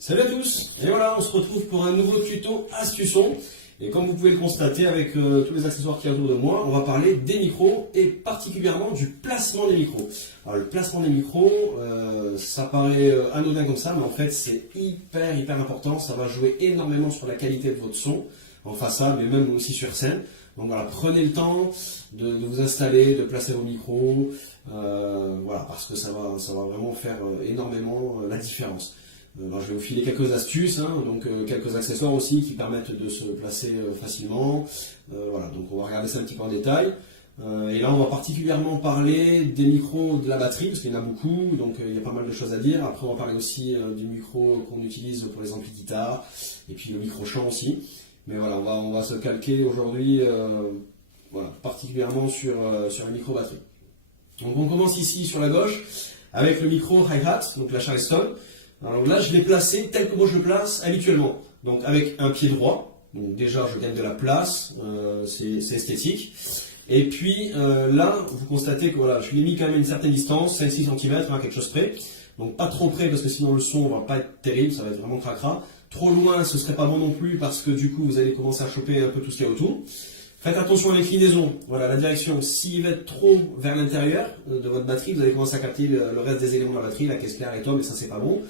Salut à tous, et voilà, on se retrouve pour un nouveau tuto astuce son. Et comme vous pouvez le constater avec tous les accessoires qu'il y a autour de moi, on va parler des micros et particulièrement du placement des micros. Alors le placement des micros, ça paraît anodin comme ça, mais en fait c'est hyper important. Ça va jouer énormément sur la qualité de votre son en façade, mais même aussi sur scène. Donc voilà, prenez le temps de vous installer, de placer vos micros, voilà, parce que ça va vraiment faire énormément la différence. Alors, je vais vous filer quelques astuces, donc quelques accessoires aussi qui permettent de se placer facilement. Voilà, donc on va regarder ça un petit peu en détail. Et là, on va particulièrement parler des micros de la batterie, parce qu'il y en a beaucoup, donc il y a pas mal de choses à dire. Après, on va parler aussi du micro qu'on utilise pour les amplis guitare, et puis le micro chant aussi. Mais voilà, on va se calquer aujourd'hui voilà, particulièrement sur le micro batterie. Donc on commence ici sur la gauche avec le micro hi-hat, donc la Charleston. Alors là, je l'ai placé tel que moi je le place habituellement. Donc avec un pied droit, donc déjà je gagne de la place, c'est esthétique. Et puis là, vous constatez que voilà, je l'ai mis quand même à une certaine distance, 5-6 cm, quelque chose près. Donc pas trop près parce que sinon le son va pas être terrible, ça va être vraiment cracra. Trop loin, ce serait pas bon non plus parce que du coup vous allez commencer à choper un peu tout ce qu'il y a autour. Faites attention à l'inclinaison, voilà la direction. S'il va être trop vers l'intérieur de votre batterie, vous allez commencer à capter le reste des éléments de la batterie, la caisse claire, les tomes, et ça c'est pas bon.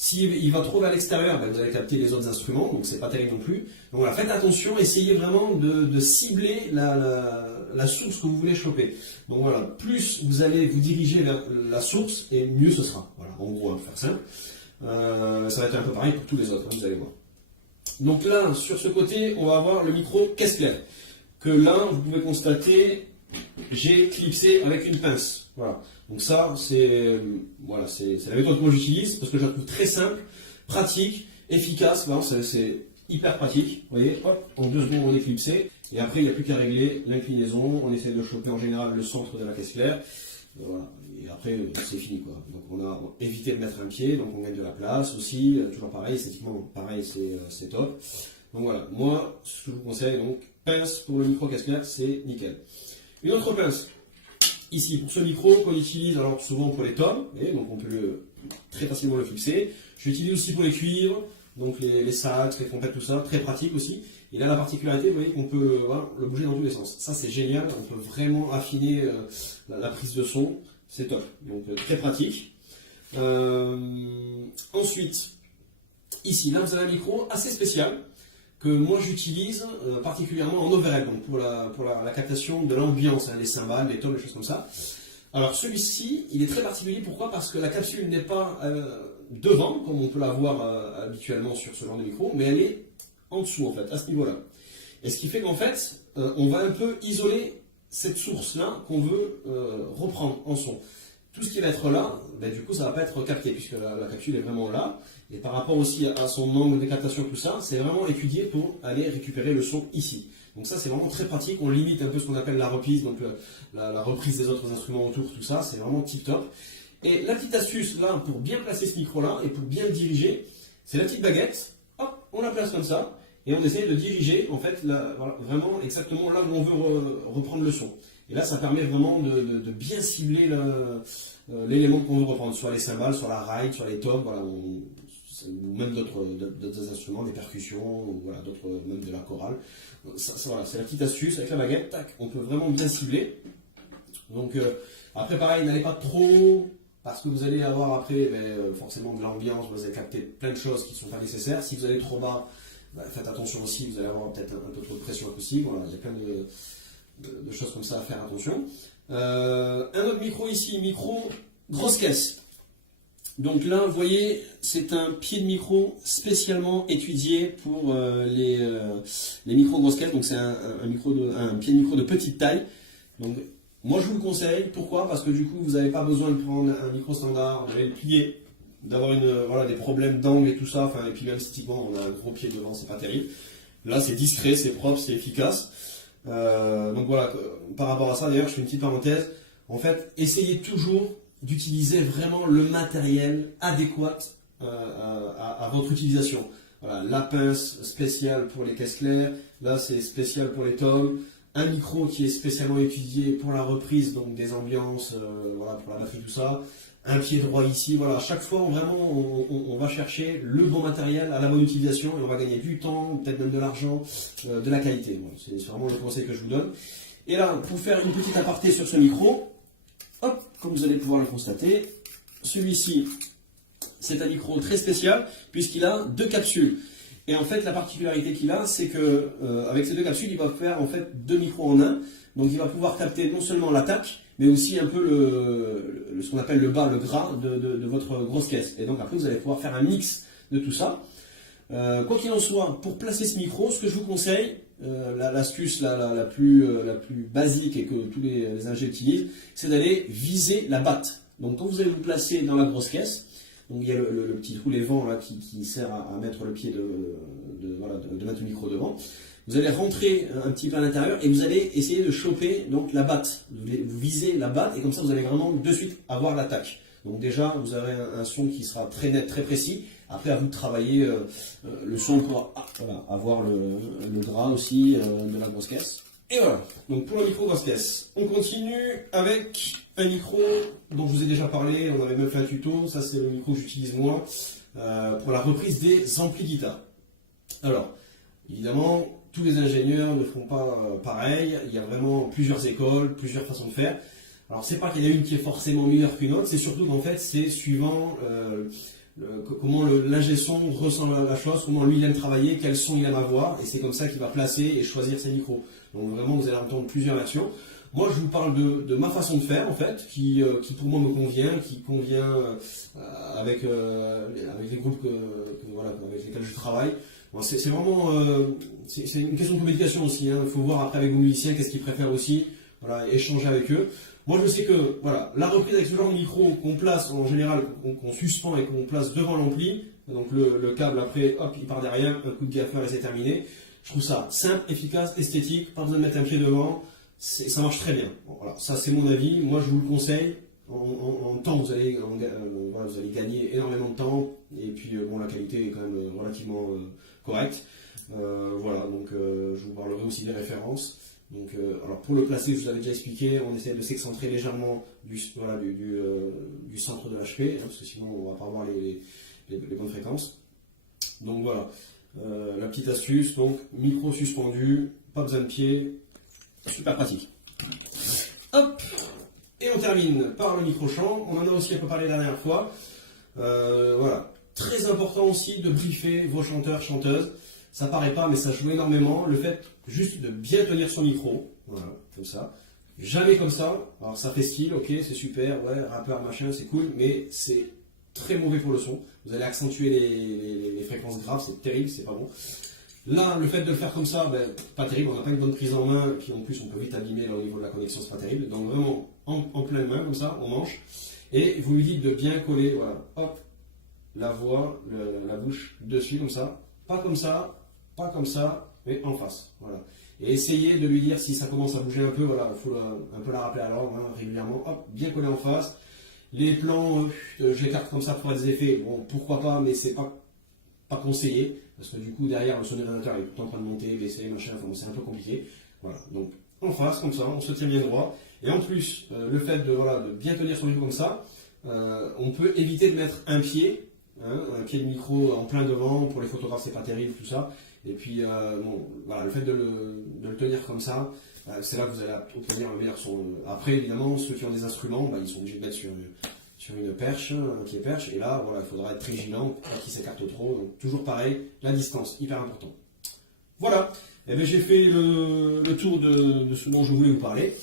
S'il va trop vers l'extérieur, vous allez capter les autres instruments, donc c'est pas terrible non plus. Donc voilà, faites attention, essayez vraiment de cibler la source que vous voulez choper. Donc voilà, plus vous allez vous diriger vers la source, et mieux ce sera. Voilà, en gros, pour faire simple. Ça va être un peu pareil pour tous les autres, vous allez voir. Donc là, sur ce côté, on va avoir le micro caisse claire, que là, vous pouvez constater, j'ai clipsé avec une pince. Voilà. Donc ça, c'est la méthode que moi j'utilise parce que je la trouve très simple, pratique, efficace. Voilà, c'est hyper pratique. Vous voyez, hop, en 2 secondes on est clipsé. Et après, il n'y a plus qu'à régler l'inclinaison. On essaie de choper en général le centre de la caisse claire. Voilà. Et après, c'est fini, quoi. Donc on a évité de mettre un pied, donc on gagne de la place aussi. Toujours pareil, esthétiquement, pareil, c'est top. Donc voilà, moi, ce que je vous conseille, donc, pince pour le micro caisse claire, c'est nickel. Une autre pince, ici, pour ce micro qu'on utilise alors souvent pour les tomes, et donc on peut très facilement le fixer. Je l'utilise aussi pour les cuivres, donc les sax, les trompettes, tout ça, très pratique aussi. Il a la particularité, vous voyez, qu'on peut voilà, le bouger dans tous les sens. Ça c'est génial, on peut vraiment affiner la prise de son, c'est top. Donc très pratique. Ensuite, ici, là vous avez un micro assez spécial que moi j'utilise particulièrement en overhead, donc pour la captation de l'ambiance, les cymbales, les tomes, les choses comme ça. Alors celui-ci, il est très particulier, pourquoi? Parce que la capsule n'est pas devant, comme on peut l'avoir habituellement sur ce genre de micro, mais elle est en dessous en fait, à ce niveau-là. Et ce qui fait qu'en fait, on va un peu isoler cette source-là qu'on veut reprendre en son. Tout ce qui va être là, ben, du coup, ça ne va pas être capté puisque la capsule est vraiment là. Et par rapport aussi à son angle de captation, tout ça, c'est vraiment étudié pour aller récupérer le son ici. Donc ça, c'est vraiment très pratique. On limite un peu ce qu'on appelle la reprise, donc la reprise des autres instruments autour, tout ça, c'est vraiment tip top. Et la petite astuce là, pour bien placer ce micro-là et pour bien le diriger, c'est la petite baguette. Hop, on la place comme ça. Et on essaie de diriger, en fait, voilà, vraiment exactement là où on veut reprendre le son. Et là, ça permet vraiment de bien cibler l'élément qu'on veut reprendre, soit les cymbales, soit la ride, soit les tomes, voilà, ou même d'autres instruments, des percussions, ou voilà, d'autres, même de la chorale. Voilà, c'est la petite astuce avec la baguette, tac, on peut vraiment bien cibler. Donc après, pareil, n'allez pas trop, parce que vous allez avoir après forcément de l'ambiance, vous allez capter plein de choses qui ne sont pas nécessaires. Si vous allez trop bas, faites attention aussi, vous allez avoir peut-être un peu trop de pression possible. Voilà, il y a plein de choses comme ça à faire attention. Un autre micro ici, micro grosse caisse. Donc là, vous voyez, c'est un pied de micro spécialement étudié pour les micros grosses caisses. Donc c'est un pied de micro de petite taille. Donc moi je vous le conseille. Pourquoi? Parce que du coup, vous n'avez pas besoin de prendre un micro standard, vous allez le plier, d'avoir voilà, des problèmes d'angle et tout ça. Enfin, et puis même esthétiquement, on a un gros pied devant, c'est pas terrible. Là, c'est discret, c'est propre, c'est efficace. Donc voilà, par rapport à ça, d'ailleurs, je fais une petite parenthèse. En fait, essayez toujours d'utiliser vraiment le matériel adéquat à votre utilisation. Voilà, la pince spéciale pour les caisses claires, là c'est spécial pour les tomes, un micro qui est spécialement étudié pour la reprise donc des ambiances, voilà, pour la batterie, tout ça. un pied droit ici. Voilà, à chaque fois, vraiment, on va chercher le bon matériel à la bonne utilisation et on va gagner du temps, peut-être même de l'argent, de la qualité. Bon, c'est vraiment le conseil que je vous donne. Et là, pour faire une petite aparté sur ce micro, hop, comme vous allez pouvoir le constater, celui-ci, c'est un micro très spécial puisqu'il a 2 capsules. Et en fait, la particularité qu'il a, c'est que avec ces 2 capsules, il va faire en fait 2 micros en un. Donc, il va pouvoir capter non seulement l'attaque, mais aussi un peu ce qu'on appelle le bas, le gras de votre grosse caisse. Et donc, après, vous allez pouvoir faire un mix de tout ça. Quoi qu'il en soit, pour placer ce micro, ce que je vous conseille, l'astuce la plus basique et que tous les ingés utilisent, c'est d'aller viser la batte. Donc, quand vous allez vous placer dans la grosse caisse, donc il y a le petit trou l'évent là qui sert à mettre le pied de mettre le micro devant. Vous allez rentrer un petit peu à l'intérieur et vous allez essayer de choper donc la batte. Vous visez la batte et comme ça vous allez vraiment de suite avoir l'attaque. Donc déjà vous aurez un son qui sera très net, très précis. Après à vous de travailler le son pour avoir le gras aussi de la grosse caisse. Et voilà, donc pour le micro grosse caisse, on continue avec un micro dont je vous ai déjà parlé, on avait même fait un tuto, ça c'est le micro que j'utilise moi pour la reprise des amplis guitare. Alors, évidemment, tous les ingénieurs ne font pas pareil, il y a vraiment plusieurs écoles, plusieurs façons de faire. Alors c'est pas qu'il y en a une qui est forcément meilleure qu'une autre, c'est surtout qu'en fait c'est suivant comment l'ingé son ressent la chose, comment lui il aime travailler, quel son il aime avoir, et c'est comme ça qu'il va placer et choisir ses micros. Donc vraiment vous allez entendre plusieurs versions. Moi je vous parle de ma façon de faire en fait, qui pour moi me convient, qui convient avec les groupes avec lesquels je travaille. Bon, c'est vraiment c'est une question de communication aussi, hein. Il faut voir après avec vos musiciens qu'est-ce qu'ils préfèrent aussi, voilà, échanger avec eux. Moi je sais que voilà, la reprise avec ce genre de micro qu'on place en général, qu'on suspend et qu'on place devant l'ampli, donc le câble après hop il part derrière, un coup de gaffeur et c'est terminé. Je trouve ça simple, efficace, esthétique, pas besoin de mettre un pied devant, ça marche très bien. Bon, voilà, ça c'est mon avis, moi je vous le conseille. En temps vous allez gagner énormément de temps et puis bon la qualité est quand même relativement correcte. Voilà, donc je vous parlerai aussi des références. Donc, alors pour le placer, je vous avais déjà expliqué, on essaie de s'excentrer légèrement du centre de l'HP, hein, parce que sinon on ne va pas avoir les bonnes fréquences. Donc voilà, la petite astuce, donc micro suspendu, pas besoin de pied, super pratique. Hop, et on termine par le micro-chant, on en a aussi un peu parlé la dernière fois. Voilà, très important aussi de briefer vos chanteurs, chanteuses. Ça paraît pas, mais ça joue énormément. Le fait juste de bien tenir son micro, voilà, comme ça. Jamais comme ça. Alors ça fait style, ok, c'est super, ouais, rappeur, machin, c'est cool, mais c'est très mauvais pour le son. Vous allez accentuer les fréquences graves, c'est terrible, c'est pas bon. Là, le fait de le faire comme ça, ben, pas terrible, on n'a pas une bonne prise en main, puis en plus on peut vite abîmer là au niveau de la connexion, c'est pas terrible. Donc vraiment en pleine main, comme ça, on manche. Et vous lui dites de bien coller, voilà, hop, la voix, la bouche dessus, comme ça. Pas comme ça, mais en face. Voilà. Et essayez de lui dire si ça commence à bouger un peu, voilà, il faut un peu la rappeler à l'ordre, hein, régulièrement, hop, bien collé en face. Les plans, je l'écarte comme ça pour avoir des effets, bon, pourquoi pas, mais c'est pas conseillé, parce que du coup, derrière, le sonorisateur est tout le temps en train de monter, baisser, machin, enfin, c'est un peu compliqué. Voilà, donc en face, comme ça, on se tient bien droit. Et en plus, le fait de bien tenir son micro comme ça, on peut éviter de mettre un pied de micro en plein devant, pour les photographes c'est pas terrible, tout ça. Et puis, bon, voilà, le fait de le tenir comme ça, c'est là que vous allez obtenir le meilleur son. Après, évidemment, ceux qui ont des instruments, ils sont obligés de mettre sur une perche, un pied-perche, et là, voilà, il faudra être très vigilant, pas qu'il s'écarte trop. Donc, toujours pareil, la distance, hyper important. Voilà, eh bien, j'ai fait le tour de ce dont je voulais vous parler.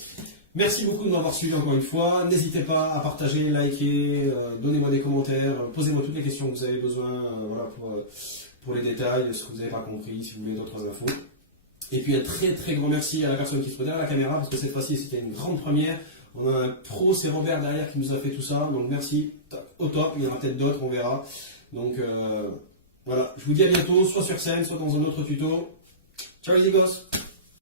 Merci beaucoup de m'avoir suivi encore une fois. N'hésitez pas à partager, liker, donnez-moi des commentaires, posez-moi toutes les questions que vous avez besoin voilà, pour les détails, ce que vous n'avez pas compris, si vous voulez d'autres infos. Et puis un très très grand merci à la personne qui se trouve derrière la caméra, parce que cette fois-ci c'était une grande première. On a un pro, c'est Robert derrière qui nous a fait tout ça. Donc merci, au top, il y en aura peut-être d'autres, on verra. Donc voilà, je vous dis à bientôt, soit sur scène, soit dans un autre tuto. Ciao les gosses.